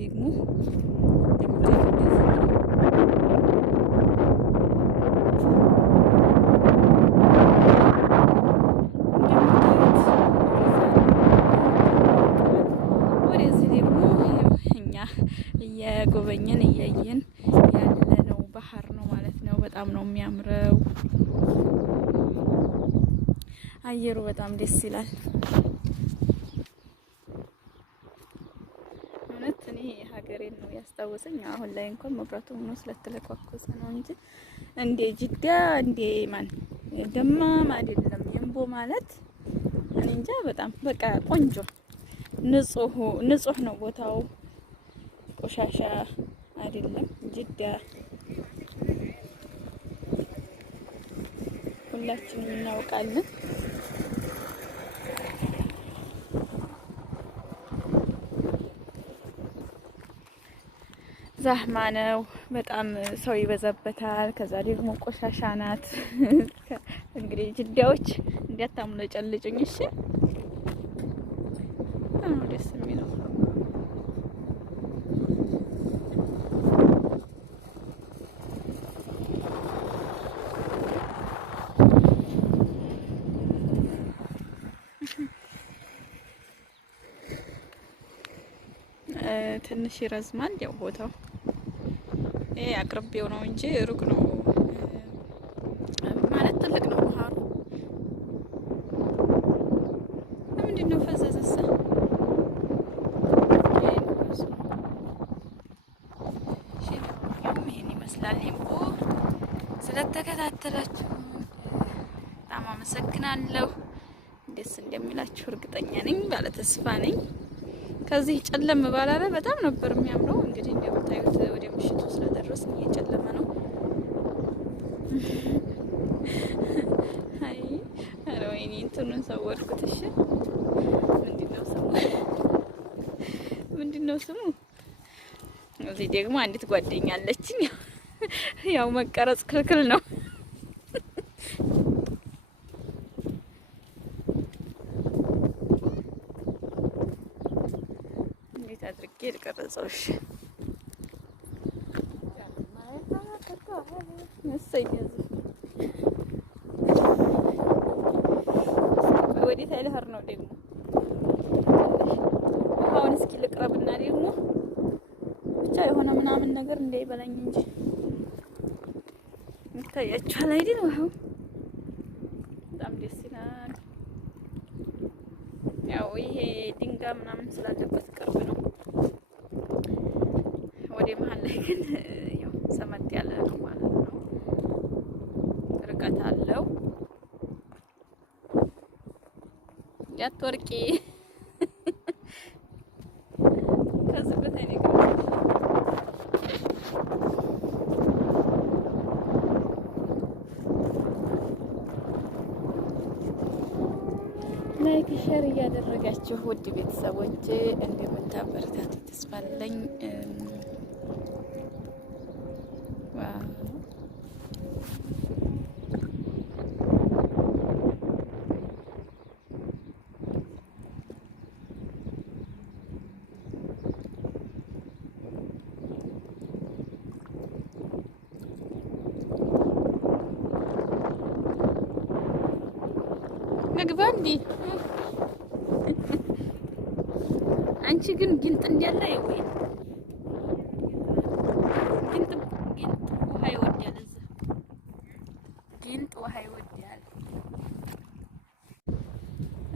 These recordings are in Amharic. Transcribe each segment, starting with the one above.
ደግሞ እንደምታዩት እንደዚህ ነው። ወደዚህ ደግሞ እኛ እየጎበኘን እያየን ያለነው ባህር ነው ማለት ነው። በጣም ነው የሚያምረው። አየሩ በጣም ደስ ይላል። እውነት እኔ ሀገሬን ነው ያስታወሰኝ። አሁን ላይ እንኳን መብራቱ ሆኖ ስለተለኳኮሰ ነው እንጂ እንደ ጅዳ እንደ ማን ደማም አይደለም። የምቦ ማለት እኔ እንጃ በጣም በቃ ቆንጆ ንጹህ ነው ቦታው። ቆሻሻ አይደለም። ጅዳ ሁላችንም እናውቃለን። ዛህማ ነው፣ በጣም ሰው ይበዛበታል። ከዛ ደግሞ ቆሻሻ ናት። እንግዲህ ጅዳዎች እንዲያታምኑ ጨልጭኝ። እሺ በጣም ነው ደስ የሚለው። ትንሽ ይረዝማል ያው ቦታው ይሄ አቅርቤው ነው እንጂ ሩቅ ነው ማለት ትልቅ ነው ባህሩ። ለምንድን ነው ፈዘዘሳ? ይሄን ይመስላል። ይምቦ ስለተከታተላችሁ በጣም አመሰግናለሁ። ደስ እንደሚላችሁ እርግጠኛ ነኝ፣ ባለ ተስፋ ነኝ። ከዚህ ጨለም ባላለ በጣም ነበር የሚያምረው። እንግዲህ እንደምታዩት ወደ ምሽቱ ስለደረስን እየጨለመ ነው። አይ ኧረ ወይኔ እንትኑን ሰወርኩት። እሺ ምንድነው ስሙ? እዚህ ደግሞ አንዲት ጓደኛ አለችኝ። ያው መቀረጽ ክልክል ነው። አድርጌ ልቀረጸው። እሺ ወዴት አይልህር ነው ደግሞ ውሃውን እስኪ ልቅረብና ደግሞ ብቻ የሆነ ምናምን ነገር እንዳይበላኝ እንጂ ይታያችኋል አይደል? ውሃው በጣም ደስ ይላል። ያው ይሄ ድንጋይ ምናምን ስላለበት ቅርብ ነው። ወደ መሀል ላይ ግን ያው ሰመጥ ያለ ነው ማለት ነው። ርቀት አለው። ያትወርቂ ከዚህ በታይ ነው። ላይክ ሼር እያደረጋችሁ ውድ ቤተሰቦች እንደምታበረታቱ ተስፋ አለኝ። ነግባ እንዴ አንቺ ግን ግንጥ እንዲያለ አይወይ ግንጥ ውሃ ይወዳል። እዚህ ግንጥ ውሃ ይወዳል።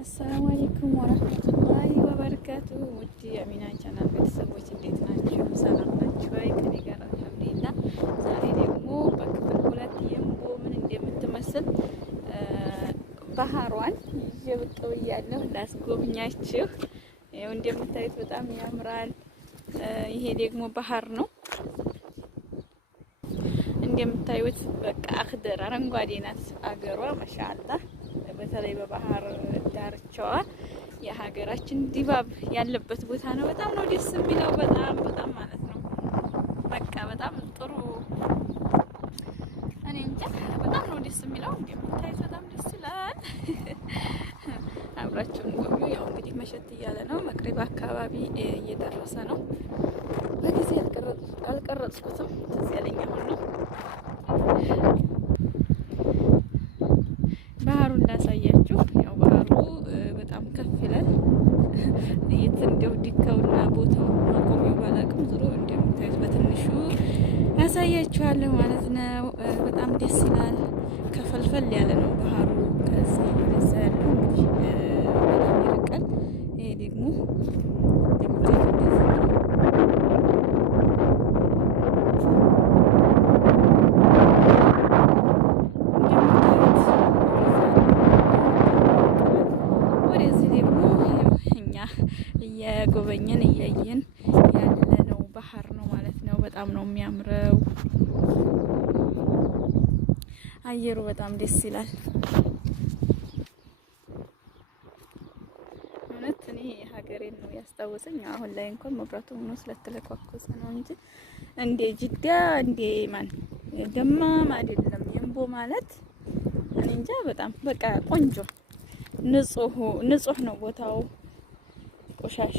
አሰላሙ አለይኩም ወራህመቱላሂ ወበረካቱ። ውድ የአሚና ቻናል ቤተሰቦች እንዴት ናችሁ? ሰላም ናችሁ? አይ ከኔ ጋር አልሐምዱሊላህ። ዛሬ ደግሞ በክፍል 2 የምቦ ምን እንደምትመስል ባህሯን ይዤ ብቅ ብያለሁ ላስጎብኛችሁ። ይኸው እንደምታዩት በጣም ያምራል። ይሄ ደግሞ ባህር ነው እንደምታዩት በቃ አክደር አረንጓዴ ናት አገሯ ማሻአላህ። በተለይ በባህር ዳርቻዋ የሀገራችን ድባብ ያለበት ቦታ ነው። በጣም ነው ደስ የሚለው። በጣም ማለት ነው በቃ በጣም ጥሩ። እኔ እንጃ በጣም ነው ደስ የሚለው። እንደምታዩት በጣም ደስ ይላል። አብራችሁን ቆዩ። ያው እንግዲህ መሸት እያለ ነው። መቅሪብ አካባቢ እየደረሰ ነው። አልቀረጽኩትም። ትዝ ያለኝ አሁን ነው። ባህሩን ላሳያችሁ። ያው ባህሩ በጣም ከፍ ይላል። የት እንደው ዲካውና ቦታው ማቆሚያው ባላቅም ዞሮ እንደምታዩት በትንሹ ያሳያችኋለሁ ማለት ነው። በጣም ደስ ይላል። ከፈልፈል ያለ ነው ባህሩ። ከዚህ ወደዛ ያለው እንግዲህ በጣም ይርቃል። ይሄ ደግሞ እንደምታዩት እንደዚህ ነው። እየጎበኘን እያየን ያለነው ባህር ነው ማለት ነው። በጣም ነው የሚያምረው። አየሩ በጣም ደስ ይላል። እውነት እኔ ሀገሬን ነው ያስታወሰኝ። አሁን ላይ እንኳን መብራቱ ሆኖ ስለተለኳኮሰ ነው እንጂ እንደ ጅዳ እንደ ማን ደማም አይደለም። የምቦ ማለት እኔ እንጃ በጣም በቃ ቆንጆ ንጹህ ነው ቦታው። ቆሻሻ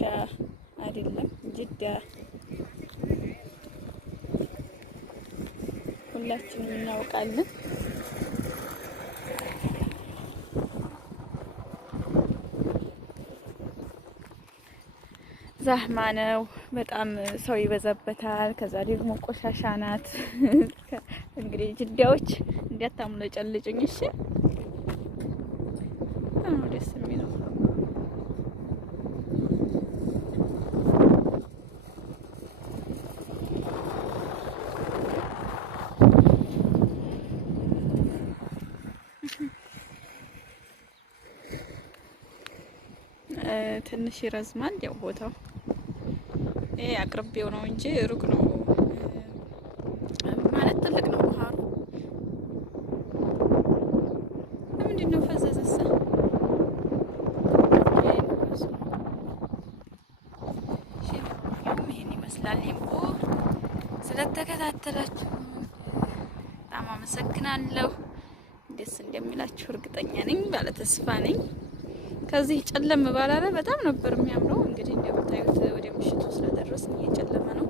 አይደለም። ጅዳ ሁላችንም እናውቃለን። ዛህማ ነው፣ በጣም ሰው ይበዛበታል። ከዛ ደግሞ ቆሻሻ ናት። እንግዲህ ጅዳዎች እንዲያታምኑ ጨልጭኝ። እሺ፣ በጣም ነው ደስ የሚለው። ትንሽ ይረዝማል ያው ቦታው። ይሄ አቅርቤው ነው እንጂ ሩቅ ነው ማለት ትልቅ ነው ባህሩ። ለምንድን ነው ፈዘዘሳ? ይሄን ይመስላል። ይምቦ ስለተከታተላችሁ በጣም አመሰግናለሁ። ደስ እንደሚላችሁ እርግጠኛ ነኝ፣ ባለ ተስፋ ነኝ። ከዚህ ጨለም ባላለ በጣም ነበር የሚያምረው። እንግዲህ እንደምታዩት ወደ ምሽቱ ስለደረስን እየጨለመ ነው።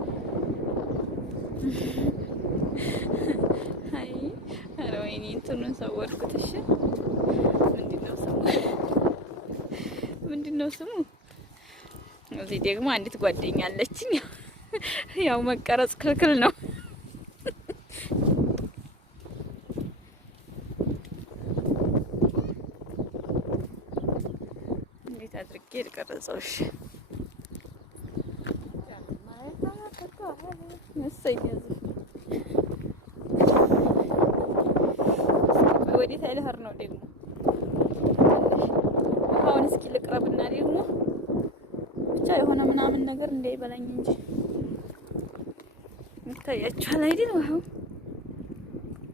አይ ኧረ ወይኔ እንትኑን ሰወርኩት። እሺ ምንድነው ስሙ? እዚህ ደግሞ አንዲት ጓደኛ አለችኝ። ያው መቀረጽ ክልክል ነው። አድርጌ ልቀረጸው። እሺ ወዴት አይልህር ነው ደግሞ አሁን እስኪ ልቅረብና ደግሞ ብቻ የሆነ ምናምን ነገር እንዳይበላኝ እንጂ ይታያችኋል አይደል? ዋው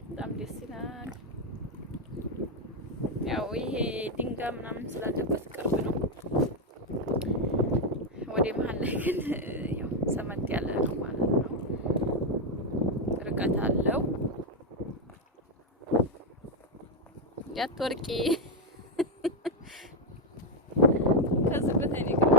በጣም ደስ ይላል። ያው ይሄ ድንጋይ ምናምን ስላለበት ቅርብ ነው። ወደ መሀል ላይ ግን ያው ሰመጥ ያለ ነው ማለት ነው። ርቀት አለው። ያትወርቂ ከዚህ በታይ ነው።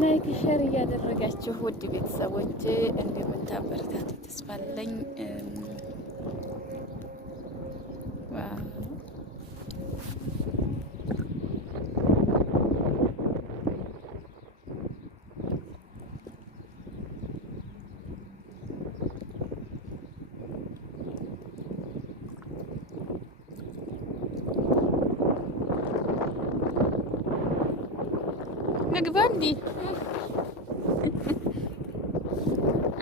ላይክ ሼር እያደረጋችሁ ውድ ቤተሰቦች እንደምታበረታቱ ተስፋ አለኝ። ምግባ እንዴ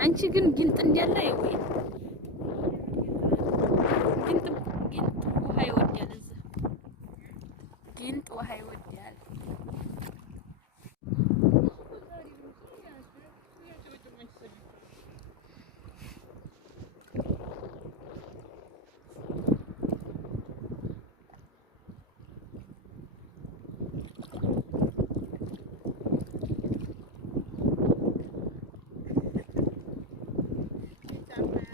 አንቺ ግን ጊንጥ እንዳለ ወይ ጊንጥ ውሃ ይወዳል። እዛ ጊንጥ ውሃ ይወዳል። Gracias.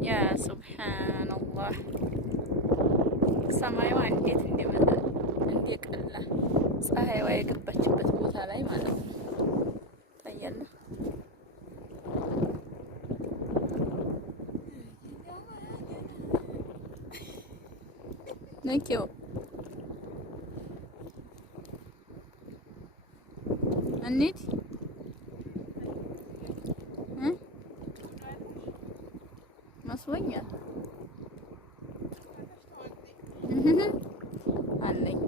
ያ ሱብሃነላህ ሰማዩ እንዴት እንደቀላ ፀሐይዋ የገባችበት ቦታ ላይ ማለት ነው። ታያለ ነኪው እንሂድ መስሎኛል አለኝ።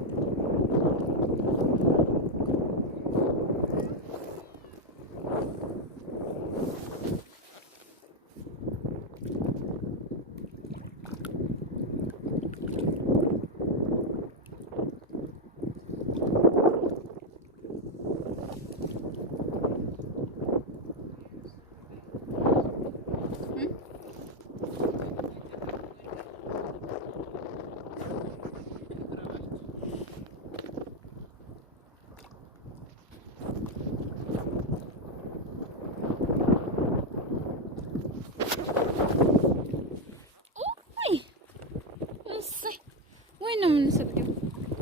ወይ ነው የምንሰግደው?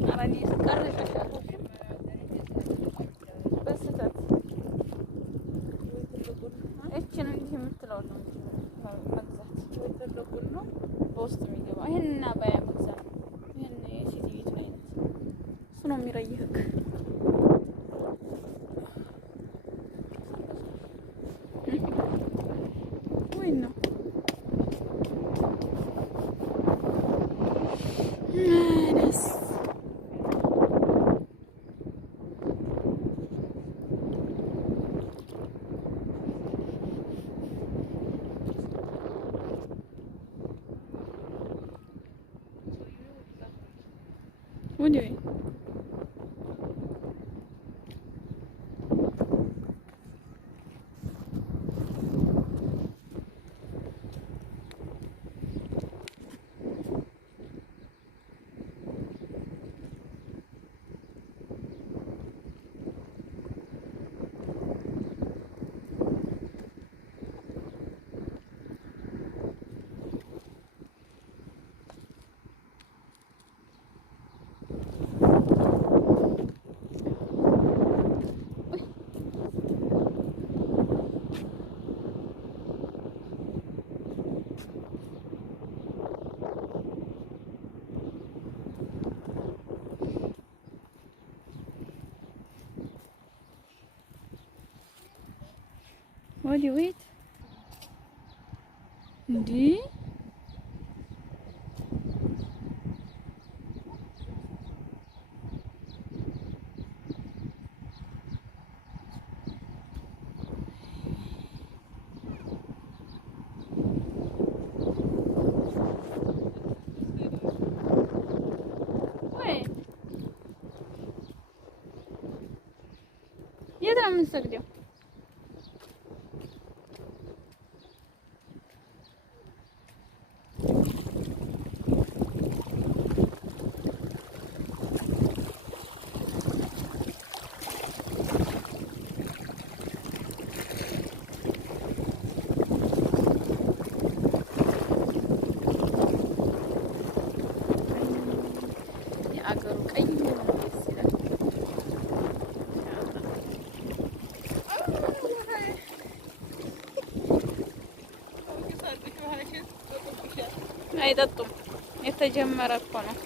ኧረ እኔ ቀርጬሻለሁ በስህተት እችን እንዲህ የምትለው ነው መግዛት ወይ ትልቁን ነው በውስጥ የሚገባ ይሄንና ባያ መግዛት ይሄን የሴትዮቱ አይነት እሱ ነው የሚረይህክ። ወይ ነው ወዲህ ወዲህ ወይት እንዲህ ወይ የት ነው የምንሰግደው? አገሩ ቀይ ነው ደስ ይላል። አይጠጡም። የተጀመረ እኮ ነው።